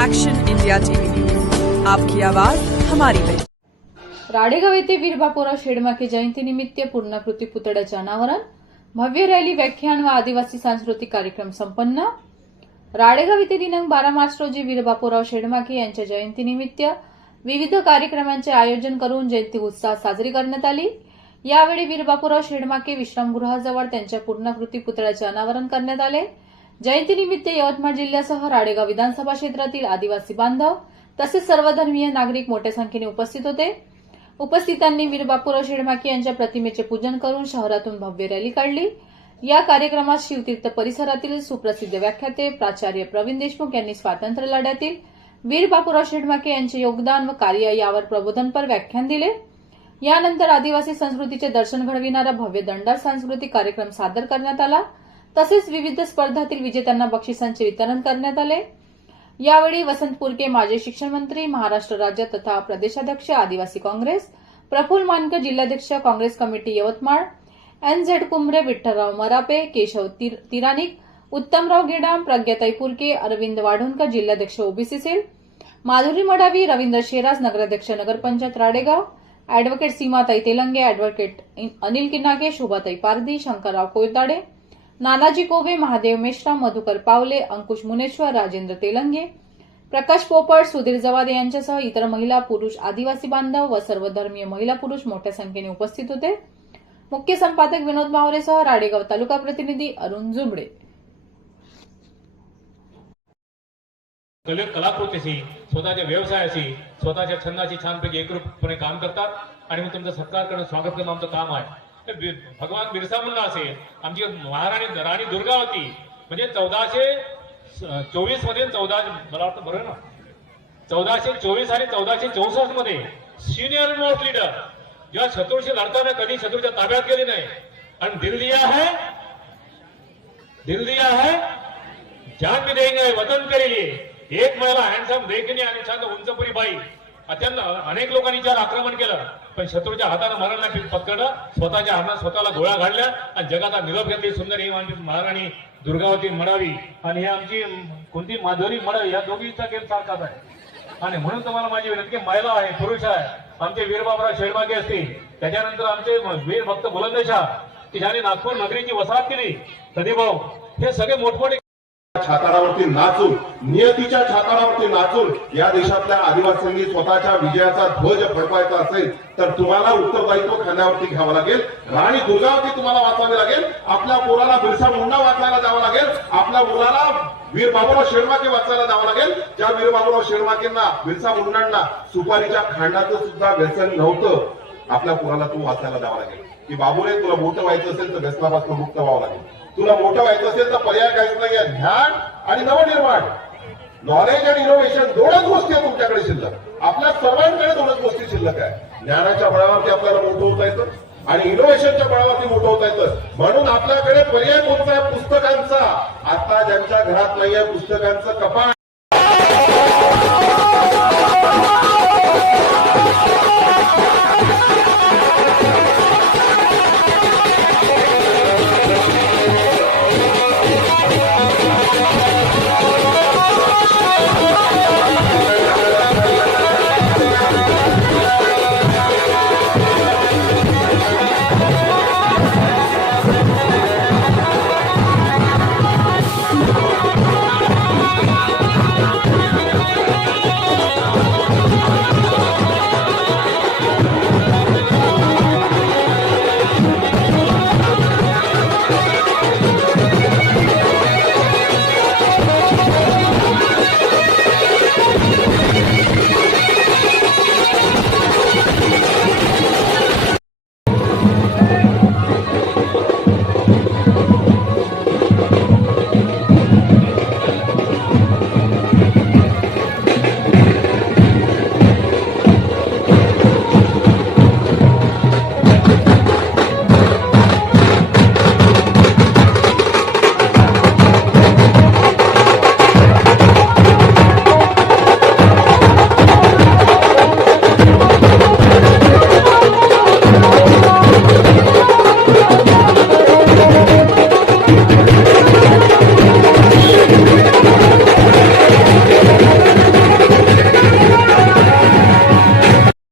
Action India TV news, आपकी आवाज हमारी पहचान। राडेगाव येथे वीर बापूराव शेडमाके जयंतीनिमित्त पूर्णाकृती पुतळ्याचे अनावरण, भव्य रॅली, व्याख्यान व आदिवासी सांस्कृतिक कार्यक्रम संपन्न। राडेगाव येथे दिनांक 12 मार्च रोजी वीर बापूराव शेडमाके यांच्या जयंतीनिमित्त विविध कार्यक्रमांचे आयोजन करून जयंती उत्साहात साजरी करण्यात आली। यावेळी वीर बापूराव शेडमाके विश्रामगृहाजवळ त्यांच्या पूर्णाकृती पुतळ्याचे अनावरण करण्यात आले। जयंतीनिमित्त यवतमाळ जिल्ह्यासह राडेगाव विधानसभा क्षेत्रातील आदिवासी बांधव तसेच सर्वधर्मीय नागरिक मोठ्या संख्येने उपस्थित होते। उपस्थितांनी वीर बापूराव शेडमाके यांच्या प्रतिमेचे पूजन करून शहरातून भव्य रॅली काढली। या कार्यक्रमात शिवतीर्थ परिसरातील सुप्रसिद्ध व्याख्याते प्राचार्य प्रवीण देशमुख यांनी स्वातंत्र्य लढ्यातील वीर बापूराव शेडमाके यांचे योगदान व कार्य यावर प्रबोधनपर व्याख्यान दिले। यानंतर आदिवासी संस्कृतीचे दर्शन घडविणारा भव्य दंडार सांस्कृतिक कार्यक्रम सादर करण्यात आला। तसेच विविध स्पर्धातील विजेत्यांना बक्षिसांचे वितरण करण्यात आले। यावेळी वसंत पुरके, माजी शिक्षण मंत्री, महाराष्ट्र राज्य तथा प्रदेशाध्यक्ष आदिवासी काँग्रेस, प्रफुल्ल मानकर, जिल्हाध्यक्ष काँग्रेस कमिटी यवतमाळ, NZ कुंभरे, विठ्ठलराव मरापे, केशव तिरानिक, उत्तमराव गेडाम, प्रज्ञाताई पुरके, अरविंद वाढोणकर, जिल्हाध्यक्ष ओबीसी सेल, माधुरी मडावी, रवींद्र शेराज, नगराध्यक्ष नगरपंचायत राडेगाव, अॅडव्होकेट सीमाताई तेलंगे, अॅडव्होकेट अनिल किनाके, शोभाताई पारधी, शंकरराव कोयताडे, नानाजी कोवे, महादेव मेश्राम, मधुकर पावले, अंकुश मुनेश्वर, राजेंद्र तेलंगे, प्रकाश पोपट, सुधीर जवादे यांच्यासह इतर महिला, पुरुष, आदिवासी बांधव व सर्वधर्मीय महिला पुरुष मोठ्या संख्येने उपस्थित होते। मुख्य संपादक विनोद मावरेसह राडेगाव तालुका प्रतिनिधी अरुण जुबडे। कलाकृतीशी, स्वतःच्या व्यवसायाशी, स्वतःच्या छंदाशी छानपैकी एकरूपपणे काम करतात आणि मग तुमचं सत्कार करणं, स्वागत करणं आमचं काम आहे। भगवान बिरसा मुंडा असेल, आमची महाराणी राणी दुर्गावती, म्हणजे 1424 मध्ये 14 मला वाटतं बरोबर ना, 1424 आणि 1464 मध्ये सिनियर मोस्ट लीडर जेव्हा शत्रूशी लढताना कधी शत्रूच्या ताब्यात गेले नाही आणि दिल दिया है जान भी देंगे वतन के लिए, एक महिला हँडसम देखणी आणि छान उंचपुरी बाई, अत्यंत अनेक लोकांनी याच्यावर आक्रमण केलं पण शत्रूच्या हाताने मरण नाही पत्करलं, स्वतःच्या हातात स्वतःला गोळ्या घालल्या आणि जगाचा निरोप घेतली। सुंदर ही महाराणी दुर्गावती मडावी आणि हे आमची कोणती माधुरी मडावी, या दोघीचा खेळ सारखाच आहे। आणि म्हणून तुम्हाला माझी विनंती, महिला आहे, पुरुष आहे, आमचे वीर बापूराव शेडमाके असतील, त्याच्यानंतर आमचे वीर भक्त बुलंदशाह की ज्याने नागपूर नगरीची वसाहत केली, सदीभाऊ, हे सगळे मोठमोठे छाताडावरती नाचून, नियतीच्या छाताडावरती नाचून या देशातल्या आदिवासींनी स्वतःच्या विजयाचा ध्वज फडकवायचा असेल तर तुम्हाला उत्तरदायित्व खांद्यावरती घ्यावं लागेल। राणी दुर्गावती तुम्हाला वाचवावी लागेल, आपल्या पोराला बिरसा मुंडा वाचायला जावं लागेल, आपल्या मुलाला वीर बापूराव शेडमाके वाचायला जावं लागेल। ज्या वीर बापूराव शेडमाकेंना, बिरसा मुंडांना सुपारीच्या खांडाचं सुद्धा व्यसन नव्हतं, आपल्या पोराला तू वाचायला जावं लागेल की बाबूरे तुला मोठं व्हायचं असेल तर व्यसनापासून मुक्त व्हावं लागेल, तुला मोठं व्हायचं असेल तर पर्याय काहीच नाही, ध्यान आणि नवनिर्माण, नॉलेज आणि इनोव्हेशन, दोनच गोष्टी आहेत तुमच्याकडे शिल्लक, आपल्या सर्वांकडे दोनच गोष्टी शिल्लक आहे। ज्ञानाच्या बळावरती आपल्याला मोठं होता येतं आणि इनोव्हेशनच्या बळावरती मोठं होता येतं। म्हणून आपल्याकडे पर्याय कोणता आहे? पुस्तकांचा। आता ज्यांच्या घरात नाहीये पुस्तकांचं कपाट